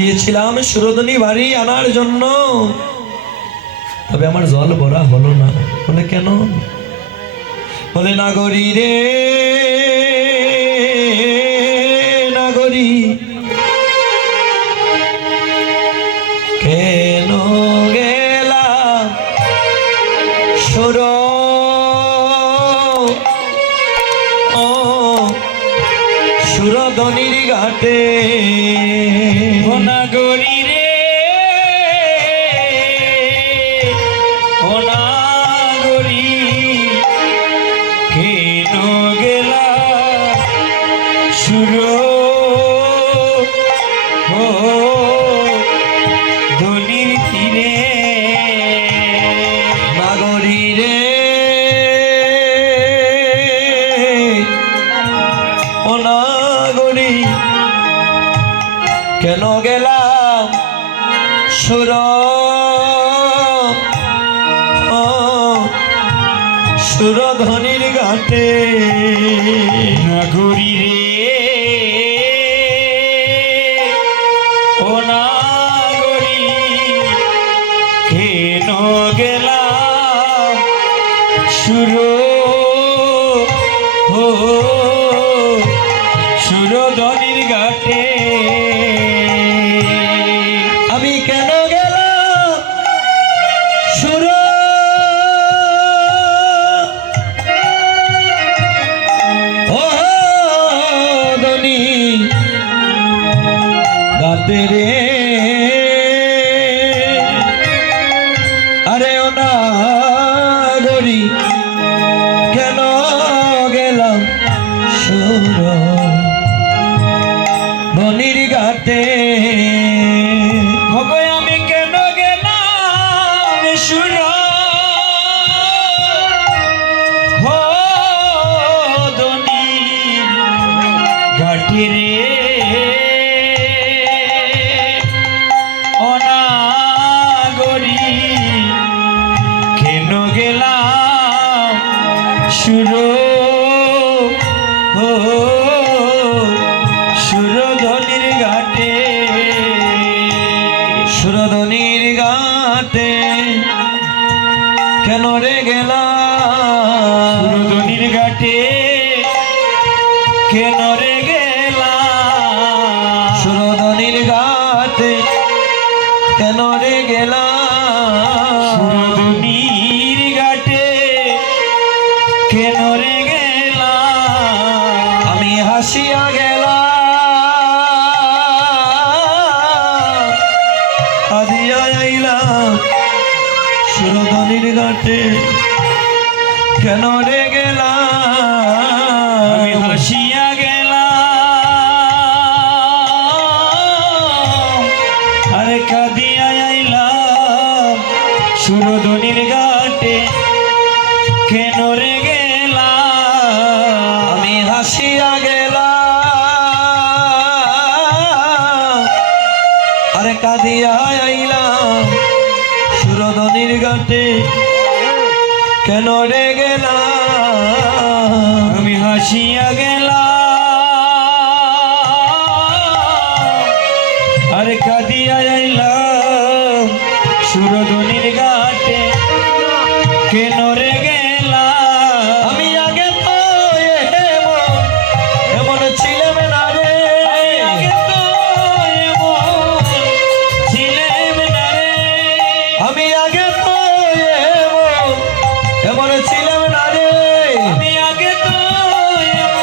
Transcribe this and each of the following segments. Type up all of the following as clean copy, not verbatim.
গিয়েছিলাম সুরধনী বাড়ি আনার জন্য, তবে আমার জল ভরা হলো না। বলে কেন? বলে নাগরী রে নাগরী, কেন গেলা সুর সুরধনীর ঘাটে? ও নাগরী রে, ও নাগরী, কেন গেলা সুর ধনির তীরে? নাগরী রে ও নাগরী, কেন গেলাম সুর সুরধনীর ঘাটে? নাগরী রে, ও নাগরী, কেন গেলা সুর সুরধনীর ঘাটে? আমি কেন গেলাম সুর ধনী গাতে রে? আরে ও নাগরী, কেন গেলাম সুর ধনির ঘাটে? হবে আমি কেন গেলাম সুর ধনির ঘাটে রে? ও নাগরী, কেন গেলাম সুর সুরধনির ঘাটে? সুরধনীর ঘাটে কেন রে গেলাম? সুরধনির ঘাটে কেন রে গেলাম? সুরধনীর ঘাটে কেন রে গেলাম? সুরধনির ঘাটে কেন রে গেলাম? আমি হাসিয়া গেলাম, আদিয়া আইলাম সুরধনীর ঘাটে কেন রে গেলাম? আমি হাসিয়া গেলাম, আরে কাঁদিয়া আইলাম সুরধনির ঘাটে কেন রে গেলাম? আমি হাসিয়া গেলাম, আরে কাঁদিয়া আইলাম সুরধনীর ঘাটে কেন রে গেলাম? আমি হাসিয়া গেলাম, আরে কাঁদিয়া আইলাম সুরধনির ঘাটে কেন রে গেলাম? আমি আগে তো এমন ছিলাম না রে, আগে তো এমন ছিলাম না রে, আমি আগে তো এমন ছিলাম না রে, আমি আগে তো এমন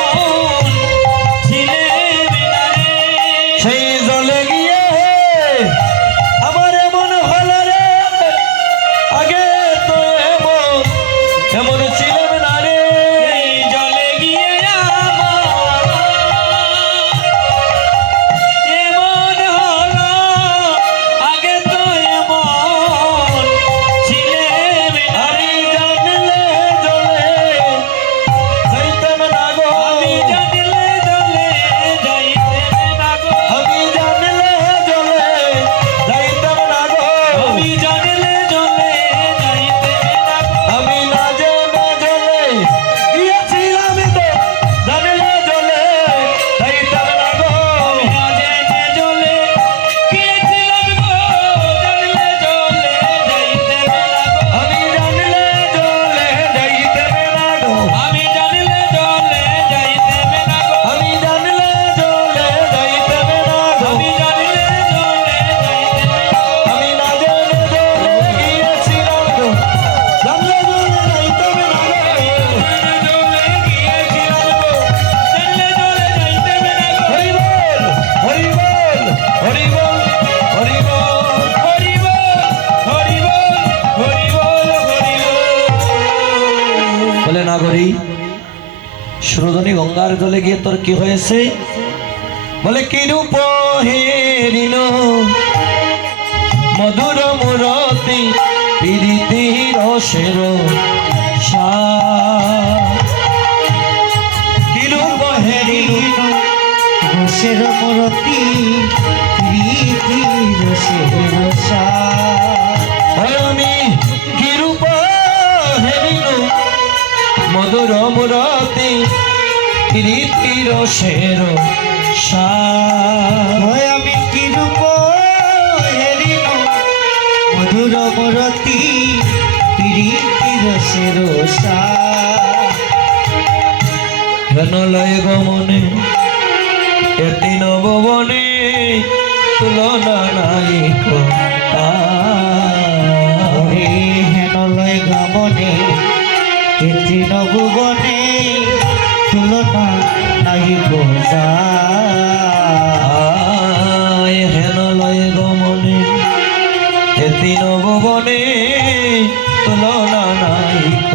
সুরধনী গঙ্গার জলে গিয়ে তোর কি হয়েছে? বলে কি রূপ হেরিল মধুর মুরতি প্রীতি রসের সার। কি রূপ হেরিল রসের মূরতি প্রীতি রসের সার। আমি কি রূপ হেরিল মধুর মুরতি প্রীতি রসের সার। ওই আমি কি রূপ হেরিল মধুর মূরতি প্রীতি রসের সার। হেন লয় গমনে এতি নববনে তুলনা নায়িক ওরে হেন লয় গমনে এটি নববনে তুলনা নাই বোঝা। হেন লয় গমনে এতি নববনে তুলনা নায়িক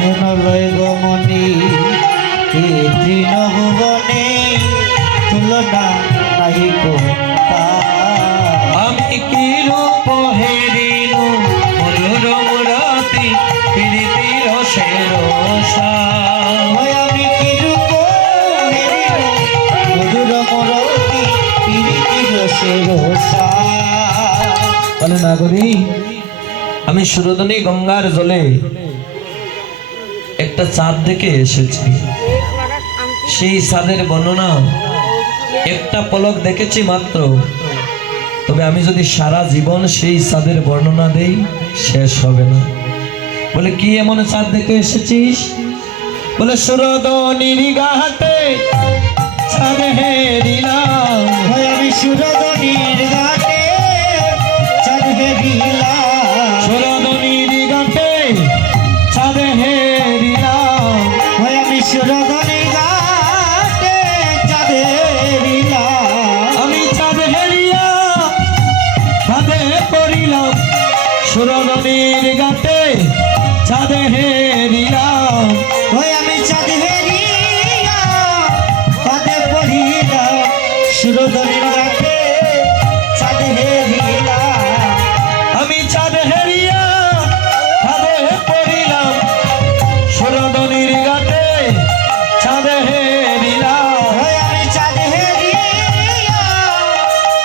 হেন লয় গমনে এটি নববনে তুলনা নাই বোঝা। আমি কি রূপ হেরিল মধুর মুরতি প্রীতি রসের সার। ওই আমি কি রূপ হেরিল মধুর মূরতি প্রীতি রসের সার। বলে নাগরী আমি সুরধনী গঙ্গার জলে একটা চাঁদ দেখে এসেছি। সেই চাঁদের বর্ণনা একটা পলক দেখেছি মাত্র, তবে আমি যদি সারা জীবন সেই চাঁদের বর্ণনা দেই শেষ হবে না। বলে কি এমন চাঁদ দেখে এসেছিস? বলে সুরধনীর ঘাটে চাঁদ হেরিলাম। ওই আমি সুরধনীর ঘাটে চাঁদ হেরিলাম। সুরধনীর ঘাটে চাঁদ হেরিলাম। ওই আমি সুরধনীর ঘাটে চাঁদ হেরিলাম। আমি চাঁদ হেরিয়া চাঁদে পড়িলাম। সুরধনীর ঘাটে চাঁদ হেরিলাম। ওই আমি চাঁদ হেরিয়া চাঁদে পড়িলাম। সুরধনীর ঘাটে চাঁদ হেরিলাম। আমি চাঁদ হেরিয়া চাঁদে পড়িলাম। সুরধনীর ঘাটে চাঁদ হেরিলাম। ওই আমি চাঁদ হেরিয়া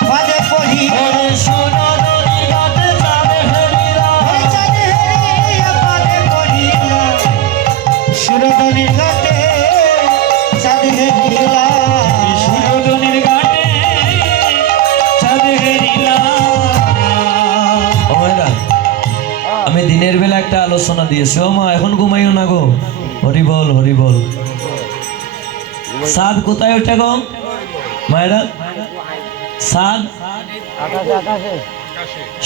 চাঁদে পড়িলাম। ওরে সুরধনীর ঘাটে চাঁদ হেরিলাম। ওই চাঁদ হেরিয়া চাঁদে পড়িলাম। সুরধনীর ঘাটে চাঁদ হেরিলাম। সুরধনীর ঘাটে চাঁদ হেরিলাম। ও মায়েরা, আমি দিনের বেলা একটা আলোচনা দিয়েছি। ও মা এখন ঘুমাইও না গো। হরি বল হরি বল। সাদ কোথায় ওঠে গো মায়েরা? সাদ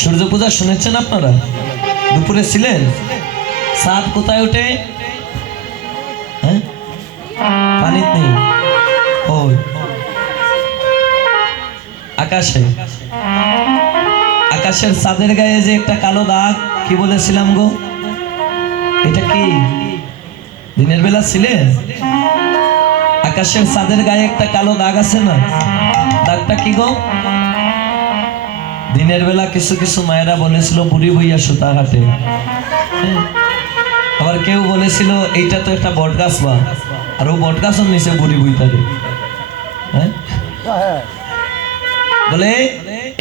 সূর্য পূজা শুনেছেন আপনারা? দুপুরে ছিলেন? সাদ কোথায় ওঠে? হ্যাঁ, পানিতে নেই, ওই আকাশে। আকাশের চাঁদের গায়ে যে একটা কালো দাগ, কি বলেছিলাম গো? এটা কি দিনের বেলা ছিলেন? আকাশের চাঁদের গায়ে একটা কালো দাগ আছে না, দাগটা কি গো? দিনের বেলা কিছু কিছু মায়েরা বলেছিল বুড়ি বইয়া সুতা হাটে। আবার কেউ বলেছিল এইটা তো একটা বট গাছ, বা আর ও বট গাছের নিচে বুড়ি বইতারে। হ্যাঁ, বলে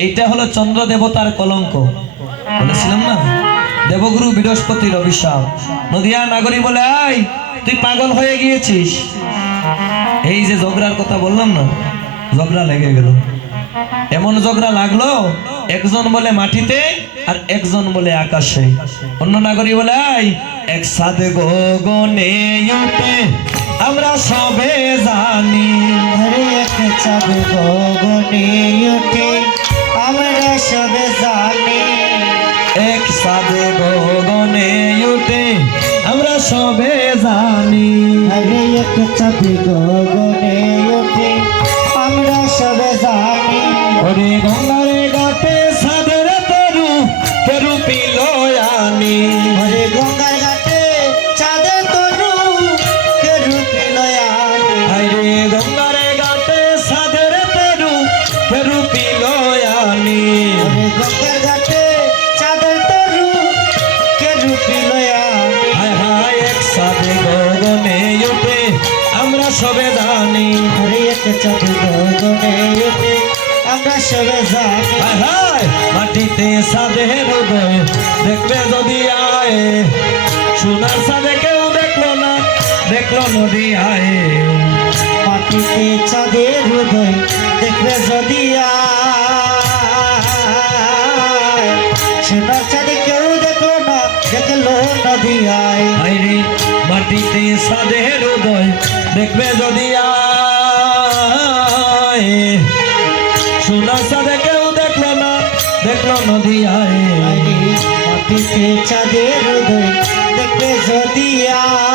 এইটা হলো চন্দ্র দেবতার কলঙ্ক। বলেছিলাম না, দেবগুরু বৃহস্পতির অভিশাপ। নদিয়া নাগরী বলে আই তুই পাগল হয়ে গিয়েছিস। এই যে ঝগড়ার কথা বললাম না, ঝগড়া লেগে গেল। এমন ঝগড়া লাগলো, একজন বলে মাটিতে আর একজন বলে আকাশে। অন্য নাগরী বলে আই এক সাথে গগনে উঠে আমরা সবে জানি। হরে এক চাঁদ গগনে ওঠে আমরা সবে জানি। এক সাথে গগনে উঠে আমরা সবে জানি। হরে এক চাঁদ গগনে ওঠে আমরা সবে জানি। ওরে গঙ্গারে ঘাটে সাদের তেরু তেরু পিলয়ানি। হরে গঙ্গার ঘাটে চাঁদের সবে জানি। আরে এক চাঁদ গগনে ওঠে আমরা সবে জানি। হায় হায় মাটিতে সাদের উদয় দেখবে যদি আয়, সোনার সাদে কেউ দেখলো না, দেখলো নদী আয়। মাটিতে চাঁদের হৃদয় দেখবে যদি আয়, সোনার চাঁদে কেউ দেখলো না, দেখলো নদী আয়। হায়রে মাটিতে সাদের উদয় দেখবে যদি আয়, সোনার সাদে কেউ দেখলো না, দেখলো নদী আয়। আরে মাটিতে চাঁদের হৃদয় দেখবে যদি আয়,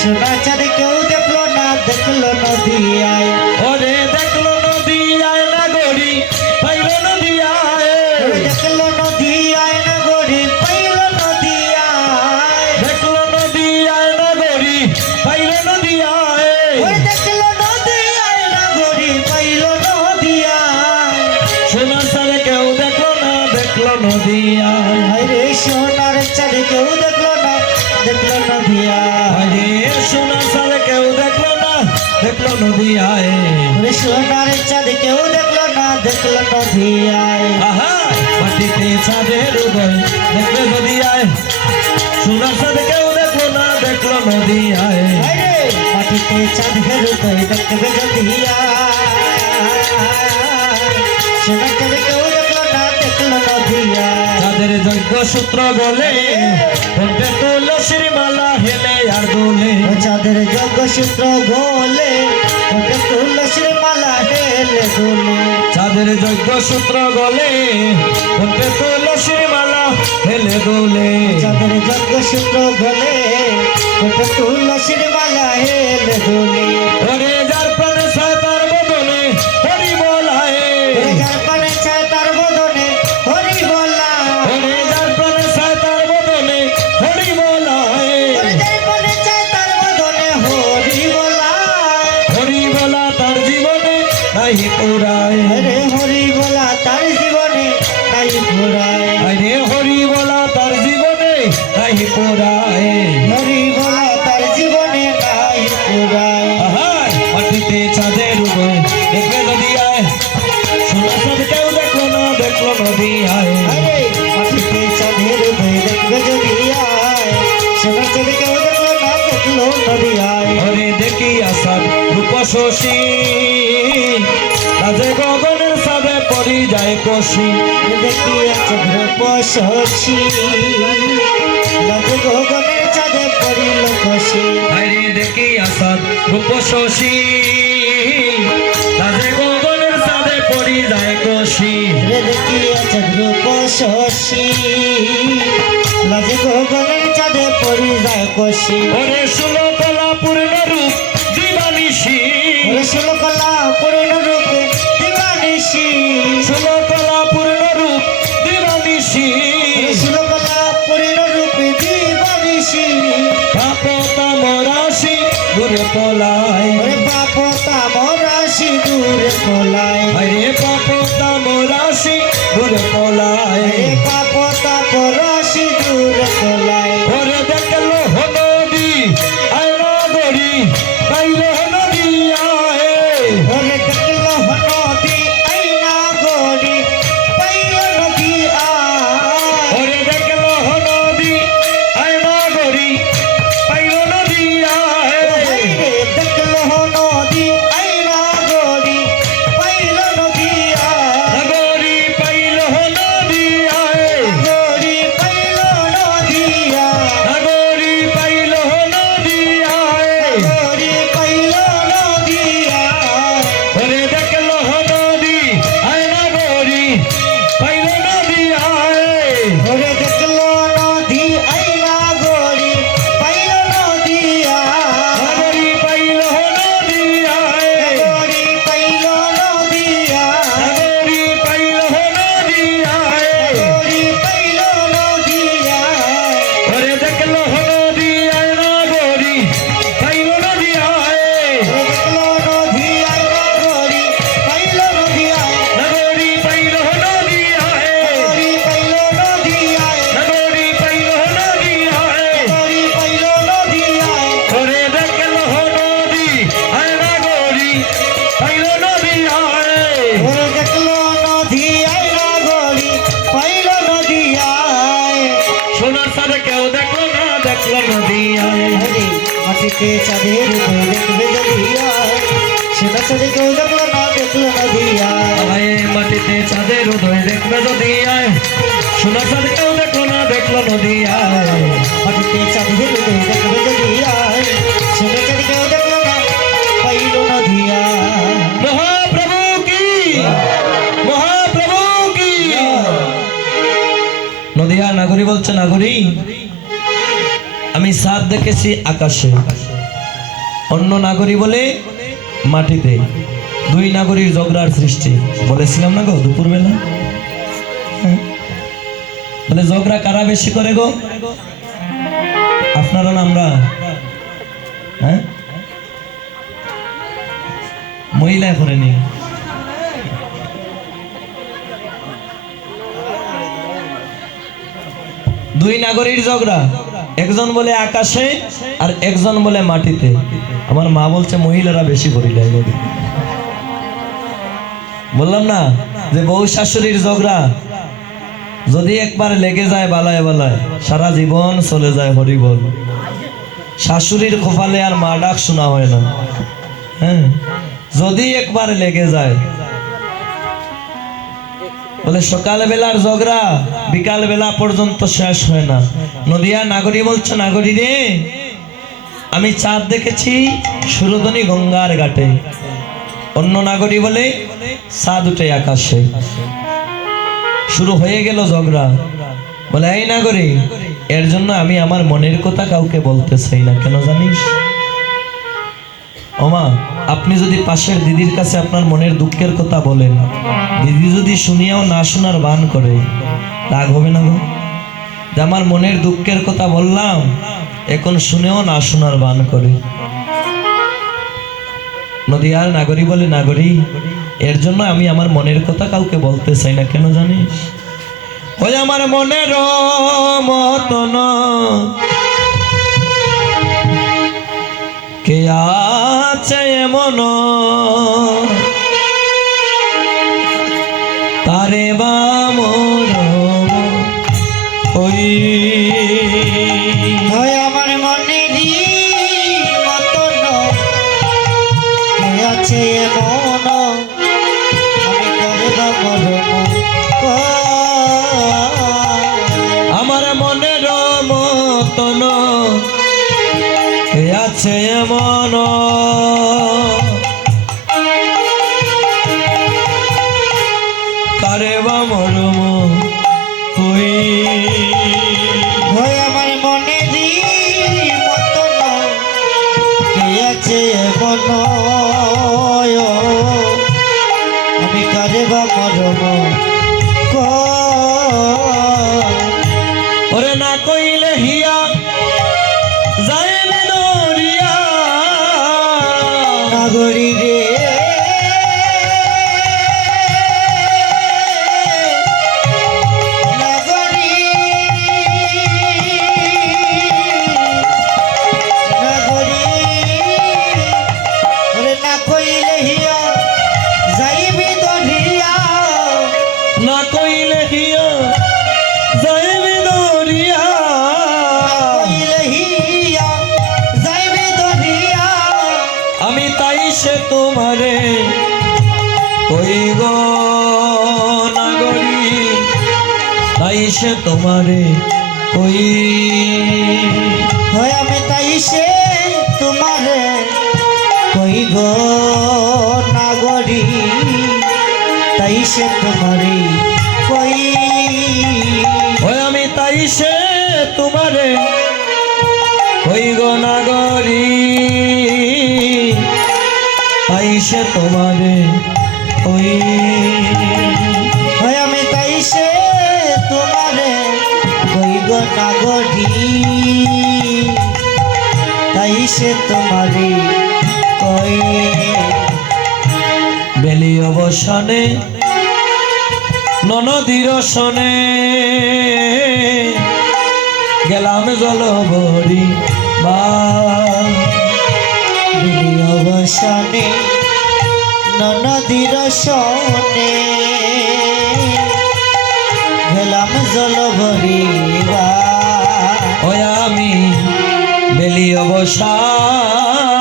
সোনার চাঁদে কেউ দেখলো না, দেখলো নদী আয়। ওরে দেখলো নদী আয় না গড়ি পাইল নদী আয়, দেখলো নদী আয় না গড়ি পাইল নদী আয়। দেখলো নদী আয় না গড়ি পাইল নদী আয়। ওই দেখলো নদী আয় না গড়ি পাইল নদী আয়। সোনার সাদে কেউ দেখলো না, দেখলো নদী আয়। আরে সোনার চাঁদে কেউ দেখলো না, দেখলো নদী আয়। আরে সোনার সাদে কেউ দেখলো না, দেখলো নদী আয়। ওরে সোনার চাঁদে কেউ দেখলো না, দেখলো নদী আয়। আহা মাটিতে চাঁদের উদয় দেখবে যদি আয়, সোনার সাদে কেউ দেখলো না, দেখলো নদী আয়। আরে মাটিতে চাঁদের হৃদয় দেখবে যদি আয়, সোনার চাঁদে কেউ দেখলো না, দেখলো নদী আয়। চাঁদের যজ্ঞ সূত্র গলে কণ্ঠে তুলসীর মালা হেলে আর দোলে। ও চাঁদের যোগসূত্র গোলে ওটা তুলসীর মালা হেলে দোলে। চাঁদের যজ্ঞ সূত্র গলে কণ্ঠে তুলসীর মালা হেলে দোলে। চাঁদের যোগসূত্র গোলে ওটা তুলসীর মালা হেলে দোলে। ওরে যার প্রাণে ছায় তার বদনে হরি বলায়, ওরে যার পানে চায় তার বদনে হরি বলা। ওরে যার প্রাণে ছায় তার বদনে হরি বলায়। ওরে যার পানে চায় তার বদনে হরি বলা। হরি বলা তার জীবনে নাই পুরায়। আরে হরি বলা তার জীবনে তাই ঘোরায়। আরে হরি বলা তার জীবনে নাই পুরায়। হরি বলা তার জীবনে তাই ঘোরায়। আহায় মাটিতে চাঁদের উদয় দেখবে নদী আয়, সোনার সাথে কেউ দেখলো না, দেখলো নদী আয়। আরে মাটিতে চাঁদের উদয় দেখবে যদি আয়, সোনার চাঁদে কেউ দেখলো না, দেখলো নদী আয়। ওরে দেখি আসার রূপ শশী, রাজে গগনের সাদে পরি যায় কষি। দেখি চন্দ্র পশি, লাজে গগনের চাঁদে পড়িল কষি। আরে দেখি আসার রূপ শশী, রাজে গগনের সাদে পরি যায় কষি। দেখি চন্দ্র পশি, লাজে গগনের চাঁদে পড়ি যায় কষি। ওরে ষোলো কলা পূর্ণ রূপ দিবানিশি, ষোলকলা পূর্ণ রূপে দিবানিশি। ষোলো কলা পূর্ণ রূপ দিবানিশি। ষোলকলা পূর্ণ রূপে দিবানিশি। পাপতা মরাশি ঘুরে পলায়, ওরে পাপ তামরাশি দূরে পলায়। আরে পাপতা মরাশি ঘুরে পলায়। রে পাপ তাপরাশি দূরে পলায়। ওরে দেখলো নদী আয় না গড়ি পাইল নদী আয়। ওরে দেখলো নদী আইনা গড়ি পাইল নদী আয়। ওরে দেখলো নদী আয় না গড়ি পাইল নদী আয়। রে দেখলো নদী আইনা গড়ি পাইল নদী আয়। গড়ি পাইল চাঁদ কেউ দেখলো নদিয়ায় হরে মাটিতে চাঁদের উদয় দেখবে যদি আয় সোনা চাঁদ কেউ দেখলো নদিয়ায় আয় মাটিতে চাঁদের উদয় দেখবে যদি আয় সোনা চাঁদ কেউ দেখলো নদিয়ায় মাটিতে চাঁদের উদয় দেখবে যদি আয় সোনা চাঁদ কেউ দেখলো না পাইল নদিয়ায় মহাপ্রভু কি মহাপ্রভু কি নদিয়া নাগরী বলছে নাগরী আমি চাঁদ দেখেছি আকাশে অন্য নাগরী বলে মাটিতে দুই নাগরীর ঝগড়ার সৃষ্টি বলেছিলাম না গো দুপুরবেলা বলে ঝগড়া কারা বেশি করে গো আপনারা না আমরা হ্যাঁ মহিলা করেনি দুই নাগরীর ঝগড়া একজন বলে আকাশে আর একজন বলে মাটিতে আমার মা বলছে মহিলারা বেশি করিলে বললাম না যে বউ শাশুড়ির ঝগড়া যদি একবার লেগে যায় বালায় বালায় সারা জীবন চলে যায় হরিবল শাশুড়ির খোফালে আর মা ডাক শোনা হয় না হ্যাঁ যদি একবার লেগে যায় বলে সকাল বেলার ঝগড়া বিকাল বেলা পর্যন্ত শেষ হয় না নদিয়া নাগরী বলছে নাগরী রে আমি চাঁদ দেখেছি সুরধনী গঙ্গার ঘাটে অন্য নাগরী বলে চাঁদ উঠে আকাশে শুরু হয়ে গেল ঝগড়া বলে এই নাগরী এর জন্য আমি আমার মনের কথা কাউকে বলতে চাই না কেন জানিস ওমা আপনি যদি পাশের দিদির কাছে আপনার মনের দুঃখের কথা বলেন দিদি যদি শুনিয়াও না শোনার বান করে রাগ হবে না গো যে আমার মনের দুঃখের কথা বললাম এখন শুনেও না শোনার বান করে নদিয়ার নাগরী বলে নাগরী এর জন্য আমি আমার মনের কথা কাউকে বলতে চাই না কেন জানিস ওই আমার মনের মতন কে আছে এমন তারে বা মোর ওই হয় আমার মনেরই মতন কে আছে এমন আমি করবা মরম আমার মনের মতন কে আছে এমন কারে বা মরম কই হয় আমার মনেরই মতন কে আছে এমন আমি করবা মরম ওরে না কইলে হিয়া যাইবে দরিয়া নাগরী রে নাগরী নাগরী ওরে না কইলে হিয়া যাইবি দরিয়া না কইলে হিয়া যাইবে দরিয়া কইলে হিয়া যাইবি দরিয়া আমি তাই সে তোমারে কই গো নাগরী তাই সে তোমারে কই হয় আমি তাই সে তোমারে কই গো নাগরী তাই সে তোমারে কই ওই আমি তাই সে তোমারে কই গো নাগরী তাই সে তোমারে কই হয় আমি তাই সে তোমারে কই গো নাগরী তাই সে তোমারে কই বেলি অবসানে ননদীর সনে গেলাম জল ভরি বা অবসানে নদীর সনে গেলাম জল ভরিবা ওই আমি বেলি অবসানে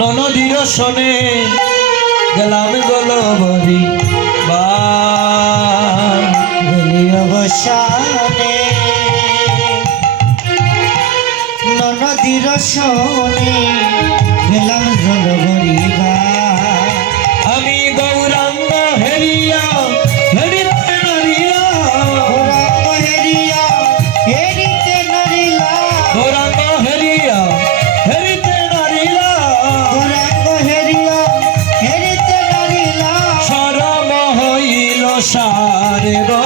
ননদীর শোনে গেলাম গলবরি বলি অবসানে ননদীর শোনে গেলাম জলবরিবা আমি গৌরাঙ্গ হেরিয়া হেরিতে নারিয়া গৌরাঙ্গ হেরিয়া হেরিতে নারিলা গৌরাঙ্গ হেরিয়া হেরিতে নারিলা গৌরাঙ্গ হেরিয়া হেরিতে নারিলা সরম হইল সারে গো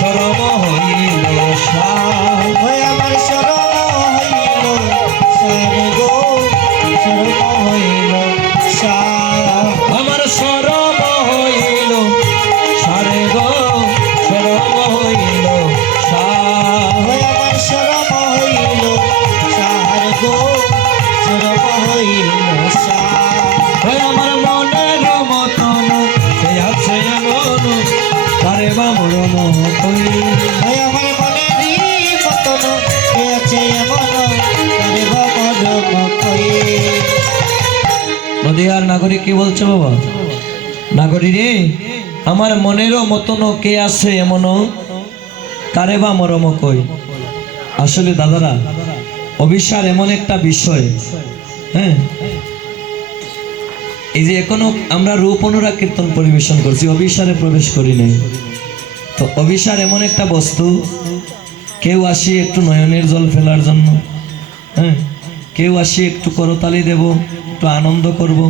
সরম হইল সার ওই আমার শরম হইল সারে গো শরম হইল সার আমার সরম হইল সারে গো সরম হইল সার ওই আমার শরম হইল সার গো শরম হইল সার ওই আমার মনের মতন কে আছে এমন তারে বা মরণ কই ওই আমার মনেরই মতন কে আছে এমন তারে বাবরম কই নদীয়ার নাগরিক কি বলছে বাবা নাগরিক রে আমার মনেরও মতন কে আছে এমন কারে বা মরম কই আসলে দাদারা অবিশ্বাস এমন একটা বিষয় হ্যাঁ এই যে এখনো আমরা রূপ অনুরাগ কীর্তন পরিবেশন করছি অবিশ্বাসে প্রবেশ করি নাই তো অবিশ্বাস এমন একটা বস্তু কেউ আসি একটু নয়নের জল ফেলার জন্য হ্যাঁ কেউ আসি একটু করতালি দেব একটু আনন্দ করব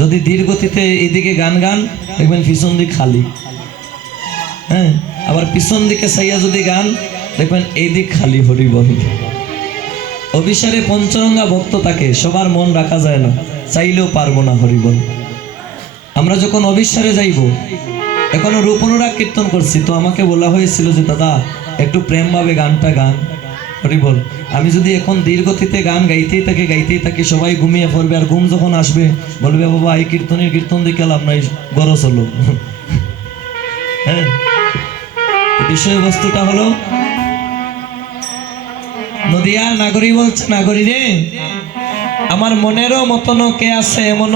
যদি ধীর গতিতে এইদিকে গান গান দেখবেন পিছন দিক খালি হ্যাঁ আবার পিছন দিকে সাইয়া যদি গান দেখবেন এই দিক খালি হরি বল অবিশ্বাসে পঞ্চরঙ্গা ভক্ত থাকে সবার মন রাখা যায় না চাইলেও পারবো না হরি বল আমরা যখন অবিশ্বাসে যাইব এখনো রূপ অনুরাগ কীর্তন করছি তো আমাকে বলা হয়েছিল যে দাদা একটু প্রেমভাবে গানটা গান হরি বল আমি যদি এখন ধীরগতিতে গান গাইতেই থাকি সবাই ঘুমিয়ে পড়বে আর ঘুম যখন আসবে বলবে বাবা এই কীর্তন দিকে লাভ নাই গরজ হলো হ্যাঁ বিষয়বস্তুটা হলো নদিয়া নাগরী বলছে নাগরী রে আমার মনেরও মতন কে আছে এমন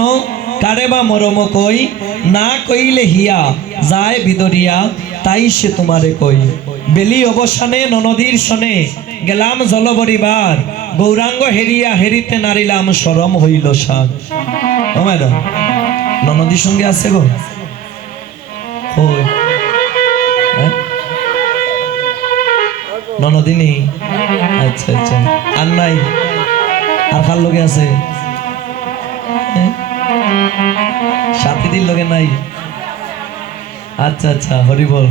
কারে বা মরম কই না কইলে হিয়া যায় বিদরিয়া তাই সে তোমারে কই বেলি অবসানে ননদীর শনে গেলাম জলবরিবার গৌরাঙ্গ হেরিয়া হেরিতে নারিলাম সরম হইল সার ও ম্যাডাম ননদীর সঙ্গে আছে গো ওই ননদী নেই আচ্ছা আচ্ছা আর নাই আর কার লগে আছে সাথী দিন লগে নাই আচ্ছা আচ্ছা হরি বল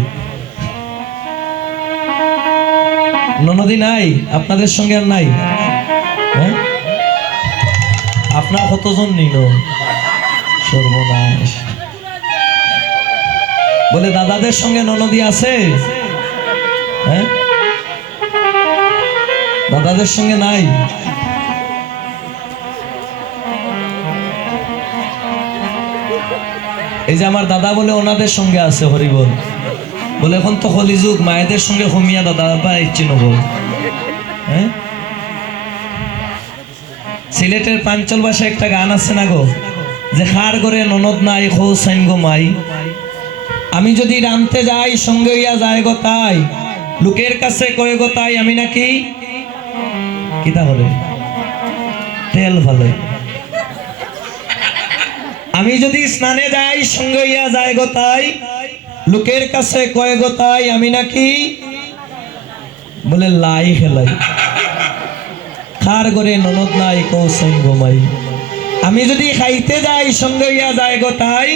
ননদী নাই আপনাদের সঙ্গে আর নাই হ্যাঁ আপনার কতজন নিল সর্বনাশ বলে দাদাদের সঙ্গে ননদী আছে হ্যাঁ দাদাদের সঙ্গে নাই এই যে আমার দাদা বলে ওনাদের সঙ্গে আছে হরিবল বলে এখন তো কলিযুগ মায়েদের সঙ্গে হমিয়া দাদা বা ইচ্ছে নব হ্যাঁ সিলেটের পাঞ্চল ভাষায় একটা গান আছে না গো যে খার করে ননদ নাই খো সাইন গো মাই আমি যদি রানতে যাই সঙ্গে ইয়া যায় গো তাই লোকের কাছে কয়ে গো তাই আমি নাকি কিতা করে তেল ভালো আমি যদি স্নানে যাই সঙ্গে ইয়া যায় গো তাই লোকের কাছে কয়ে গো তাই আমি নাকি বলে লাই খেলাই খার করে ননদ নাই কৌশল ঘুমাই আমি যদি খাইতে যাই সঙ্গে ইয়া যায় গো তাই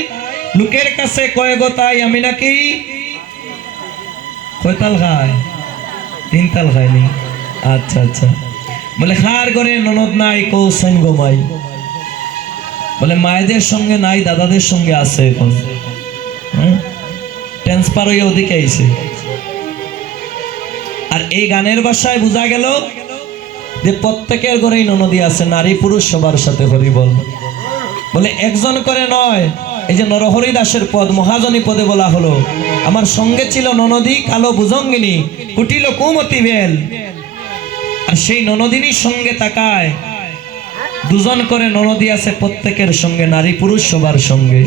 লোকের কাছে কয়ে গো তাই আমি নাকি কয়তাল খায় 3 তাল খায়নি আচ্ছা আচ্ছা বলে খার করে ননদ নাই কৌশল ঘুমাই বলে মায়েদের সঙ্গে নাই দাদাদের সঙ্গে আছে এখন হ্যাঁ ট্রান্সফার হয়ে ওদিকে আইছে আর এই গানের ভাষায় বোঝা গেল যে প্রত্যেকের ঘরেই ননদী আছে নারী পুরুষ সবার সাথে হরি বল বলে একজন করে নয় এই যে নরহরি দাসের পদ মহাজনী পদে বলা হলো, আমার সঙ্গে ছিল ননদী কালো ভুজঙ্গিনী, কুটিল কুমতি বেল। আর সেই ননদিনীর সঙ্গে তাকায়, দুজন করে ননদী আছে প্রত্যেকের সঙ্গে, নারী পুরুষ সবার সঙ্গে।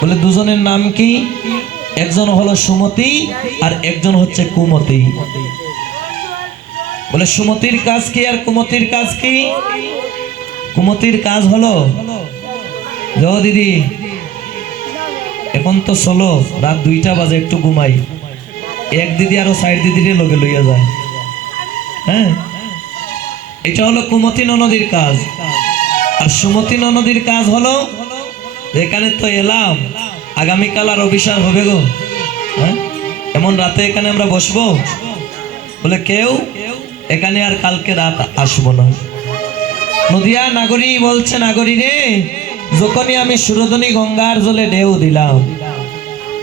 বলে দুজনের নাম কি? একজন হলো সুমতি আর একজন হচ্ছে কুমতি। বলে সুমতির কাজ কি আর কুমতির কাজ কি? কুমতির কাজ হলো, যাও দিদি এখন তো চলো, রাত 2টা বাজে, একটু ঘুমাই। এক দিদি আরো 4 দিদিরে লগে লইয়া যায়। হ্যাঁ, এটা হলো কুমতি ননদীর কাজ। আর সুমতি ননদীর কাজ হলো, এখানে তো এলাম, আগামীকাল আর অভিসার হবে গো। হ্যাঁ, এমন রাতে এখানে আমরা বসবো? বলে কেউ এখানে আর কালকে রাত আসবো না। নদিয়া নাগরী বলছে, নাগরী রে, যখনই আমি সুরধনী গঙ্গার জলে ঢেউ দিলাম,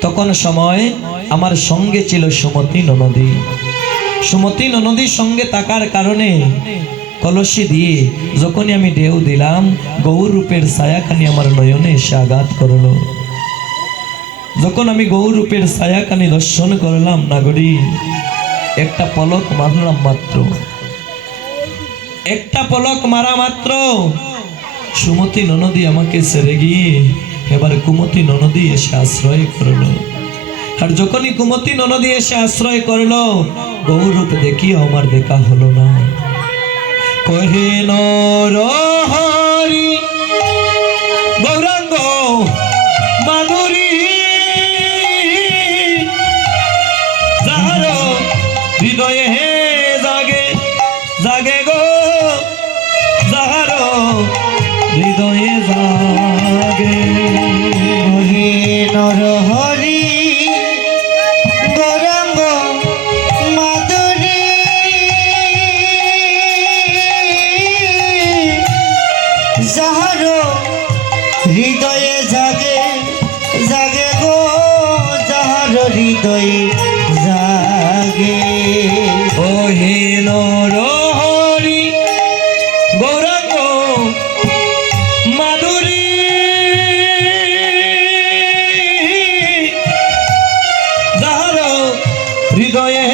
তখন সময় আমার সঙ্গে ছিল সুমতি ননদী। সুমতি ননদীর সঙ্গে থাকার কারণে কলসি দিয়ে যখনই আমি ঢেউ দিলাম, গৌর রূপের ছায়াখানি আমার নয়নে এসে আঘাত করলো। যখন আমি গৌর রূপের ছায়াখানি দর্শন করলাম, নাগরী একটা পলক মারলাম মাত্র, একটা পলক মারা মাত্র সুমতি ননদী আমাকে ছেড়ে গিয়ে এবার কুমতি ননদী এসে আশ্রয় করলো। আর যখনই কুমতি ননদী এসে আশ্রয় করলো, গৌর রূপে দেখিও আমার দেখা হলো না। কহে নরহরি গৌরাঙ্গ মাধুরী, যাহার হৃদয়ে জাগে জাগে গো, যাহার হৃদয়ে জাগে। হরি নরহরি গৌরাঙ্গ মাধুরী, যাহার হৃদয়ে জাগে জাগে গো, যাহার হৃদয়ে জাগে। ও হে নরহরি গৌরাঙ্গ মাধুরী, যাহার হৃদয়ে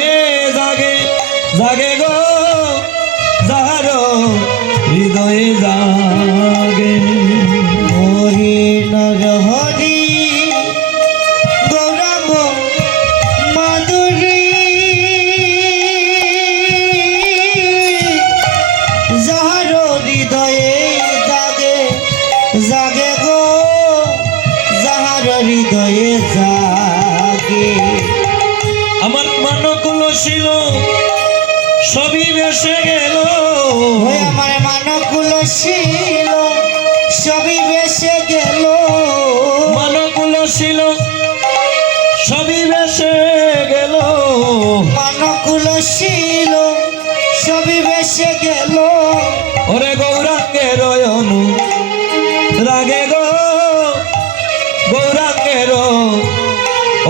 জাগে জাগে গো, যাহার হৃদয়ে জাগে। হরি নরহরি গৌরাঙ্গ মাধুরী, যাহার হৃদয়ে জাগে জাগে গো, যাহার হৃদয়ে জাগে। আমার মানকুল ছিল সবই বেসে গেল, ওই আমার মানকুল ছিল সবই বেসে গেল, মানকুল ছিল সবই বেসে গেল, মানকুল ছিল সবই বেসে গেল। ওরে গৌরাঙ্গের অনু রাগে গো, গৌরাঙ্গের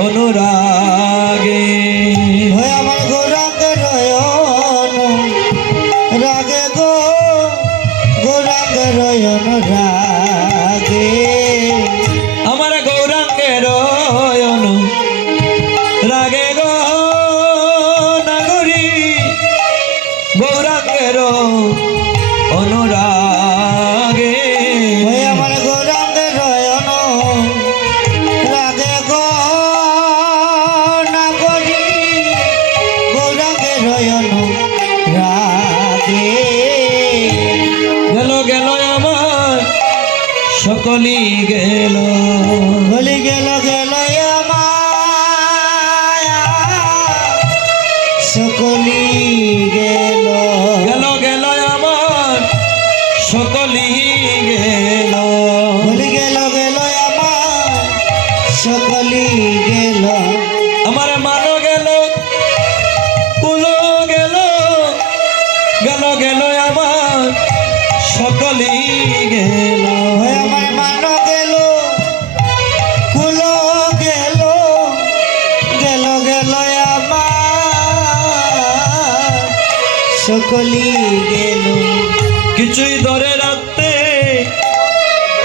অনুরাগে। ওই আমার গৌরাঙ্গের রাগে গো, গৌরাঙ্গের রাগে। আমার গৌরাঙ্গের অনু রাগে গো, নাগরী গৌরাঙ্গের অনুরাগে। ওই আমার গৌরাঙ্গের রাগে গো, নাগরী গৌরাঙ্গের রাগে। গেল গেল আমার সকলি গেল, বলি গেল গেল আমার সকলি গেল, গেল গেল আমার সকলি গেল। বলি গেল গেল আমার সকলি গেল। আমার মানো গেল, কুলো গেল, গেল গেল আমার সকলি গেল। ওই আমার মানো গেল, কুলো গেল, গেল গেল আমার সকলি গেল। কিছুই ধরে রাখতে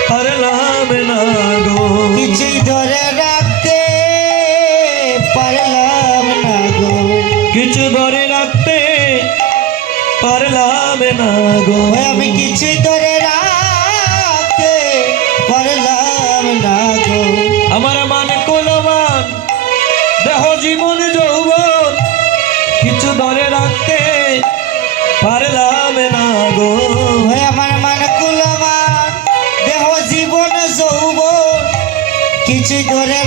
পারলাম না বেশি জোরে